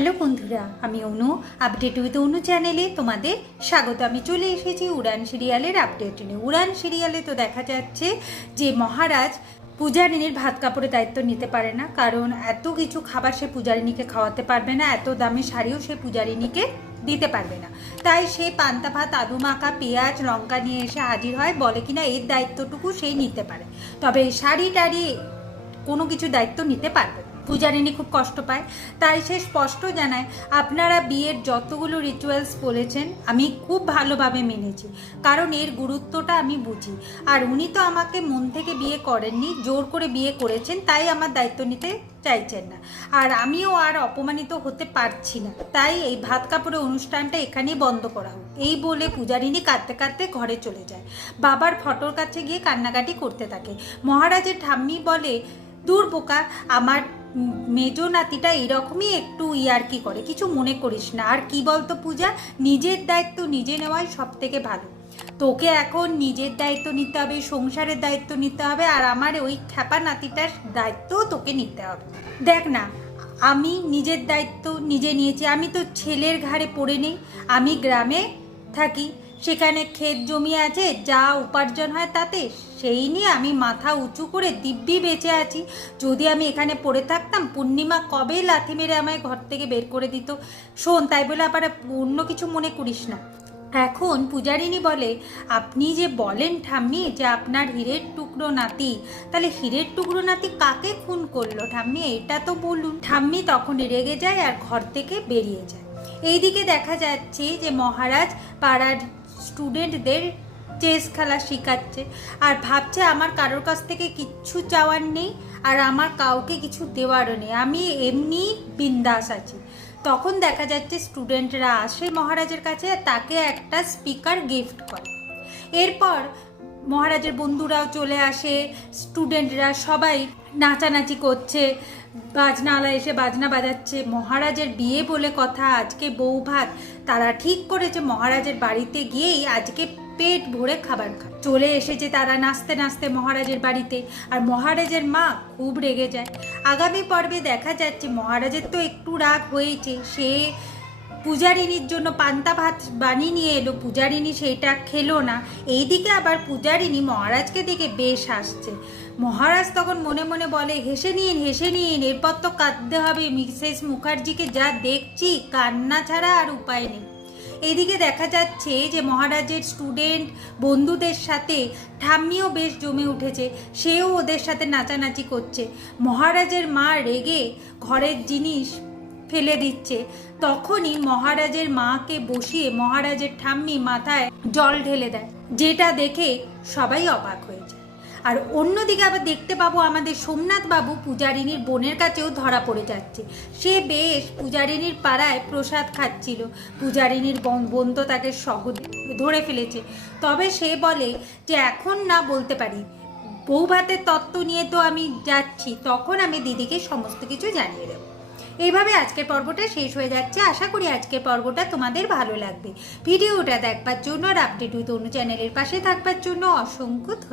Hello বন্ধুরা, আমি অনু। Update with অনু চ্যানেলে তোমাদের স্বাগত। আমি চলে এসেছি উড়ান সিরিয়ালের আপডেট নিয়ে। উড়ান সিরিয়ালে তো দেখা যাচ্ছে যে মহারাজ পূজারিনীর ভাত কাপড়ের দায়িত্ব নিতে পারে না, কারণ এত কিছু খাবার সে পূজারিনীকে খাওয়াতে পারবে না, এত দামি শাড়িও সে পূজারিনীকে দিতে পারবে না। তাই সে পান্তা ভাত, আলু মাখা, পেঁয়াজ, লঙ্কা নিয়ে এসে হাজির হয়, বলে কিনা এর দায়িত্বটুকু সেই নিতে পারে। তবে শাড়ি টাড়ি কোনো কিছু দায়িত্ব নিতে পারবে না। পূজারিনী খুব কষ্ট পায়। তাই সে স্পষ্ট জানায়, আপনারা বিয়ের যতগুলো রিচুয়ালস বলেছেন, আমি খুব ভালোভাবে মেনেছি। কারণ এর গুরুত্বটা আমি বুঝি। আর উনি তো আমাকে মন থেকে বিয়ে করেননি, জোর করে বিয়ে করেছেন, তাই আমার দায়িত্ব নিতে চাইছেন না। আর আমিও আর অপমানিত হতে পারছি না। তাই এই ভাত কাপড়ের অনুষ্ঠানটা এখানেই বন্ধ করা হোক। এই বলে পূজারিনী কাঁদতে কাঁদতে ঘরে চলে যায়। বাবার ফটোর কাছে গিয়ে কান্নাকাটি করতে থাকে। মহারাজের ঠাম্মি বলে, দূর বোকা, আমার মেজো নাতিটা এরকমই একটু ইয়ার্কি করে। কিছু মনে করিস না। আর কি বলতো পূজা? নিজের দায়িত্ব নিজে নেওয়াই সব থেকে ভালো। তোকে এখন নিজের দায়িত্ব নিতে হবে, সংসারের দায়িত্ব নিতে হবে, আর আমার ওই খ্যাপা নাতিটার দায়িত্বও তোকে নিতে হবে। দেখ না, আমি নিজের দায়িত্ব নিজে নিয়েছি। আমি তো ছেলের ঘাড়ে পড়ে নেই। আমি গ্রামে থাকি। সেখানে ক্ষেত জমি আছে, যা উপার্জন হয় তাতে, সেই নিয়ে আমি মাথা উঁচু করে দিব্যি বেঁচে আছি। যদি আমি এখানে পড়ে থাকতাম, পূর্ণিমা কবে লাথি মেরে আমায় ঘর থেকে বের করে দিত? শোন, তাই বলে আবার অন্য কিছু মনে করিস না। এখন পূজারিনী বলে, আপনি যে বলেন ঠাম্মি যে আপনার হীরের টুকরো নাতি, তাহলে হীরের টুকরো নাতি কাকে খুন করল ঠাম্মি? এটা তো বলুন। ঠাম্মি তখন রেগে যায় আর ঘর থেকে বেরিয়ে যায়। এইদিকে দেখা যাচ্ছে যে মহারাজ পাড়ার স্টুডেন্টদের চেস খেলা শেখাচ্ছে। আর ভাবছে আমার কারোর কাছ থেকে কিচ্ছু চাওয়ার নেই আর আমার কাউকে কিছু দেওয়ারও নেই। আমি এমনি বিন্দাস আছি। তখন দেখা যাচ্ছে স্টুডেন্টরা আসে মহারাজের কাছে তাকে একটা স্পিকার গিফট করে। এরপর মহারাজের বন্ধুরাও চলে আসে স্টুডেন্টরা সবাই নাচানাচি করছে, বাজনাওয়ালা এসে বাজনা বাজাচ্ছে। মহারাজের বিয়ে বলে কথা, আজকে বউ ভাত তারা ঠিক করেছে, মহারাজের বাড়িতে গিয়েই আজকে পেট ভরে খাবার খা চলে এসেছে তারা নাচতে নাচতে মহারাজের বাড়িতে। আর মহারাজের মা খুব রেগে যায়। আগামী পর্বে দেখা যাচ্ছে, মহারাজের তো একটু রাগ হয়েছে। সে পূজারিনীর জন্য পান্তা ভাত বানিয়ে নিয়ে এলো। পূজারিনী সেইটা খেলো না। এইদিকে আবার পূজারিনী মহারাজকে দেখে বেশ আসছে মহারাজ তখন মনে মনে বলে, হেসে নিন হেসে নিন, এরপর তো কাঁদতে হবে। মিসেস মুখার্জিকে যা দেখছি, কান্না ছাড়া আর উপায় নেই। এদিকে দেখা যাচ্ছে যে মহারাজের স্টুডেন্ট বন্ধুদের সাথে ঠাম্মিও বেশ জমে উঠেছে। সেও ওদের সাথে নাচানাচি করছে। মহারাজের মা রেগে ঘরের জিনিস ফেলে দিচ্ছে। তখনই মহারাজের মাকে বসিয়ে মহারাজের ঠাম্মি মাথায় জল ঢেলে দেয়, যেটা দেখে সবাই অবাক হয়ে যায়। আর অন্যদিকে আবার দেখতে পাবো আমাদের সোমনাথ বাবু পূজারিনীর বোনের কাছেও ধরা পড়ে যাচ্ছে। সে বেশ পূজারিনীর পাড়ায় প্রসাদ খাচ্ছিল। পূজারিনীর বোন তো তাকে সহ ধরে ফেলেছে। তবে সে বলে যে, এখন না বলতে পারি। বউ ভাতের তত্ত্ব নিয়ে তো আমি যাচ্ছি। তখন আমি দিদিকে সমস্ত কিছু জানিয়ে দেবো। এইভাবে আজকের পর্বটা শেষ হয়ে যাচ্ছে আশা করি আজকের পর্বটা তোমাদের ভালো লাগবে ভিডিওটা দেখবার জন্য আর আপডেট উইথ অন্য চ্যানেলের পাশে থাকবার জন্য অসংখ্য।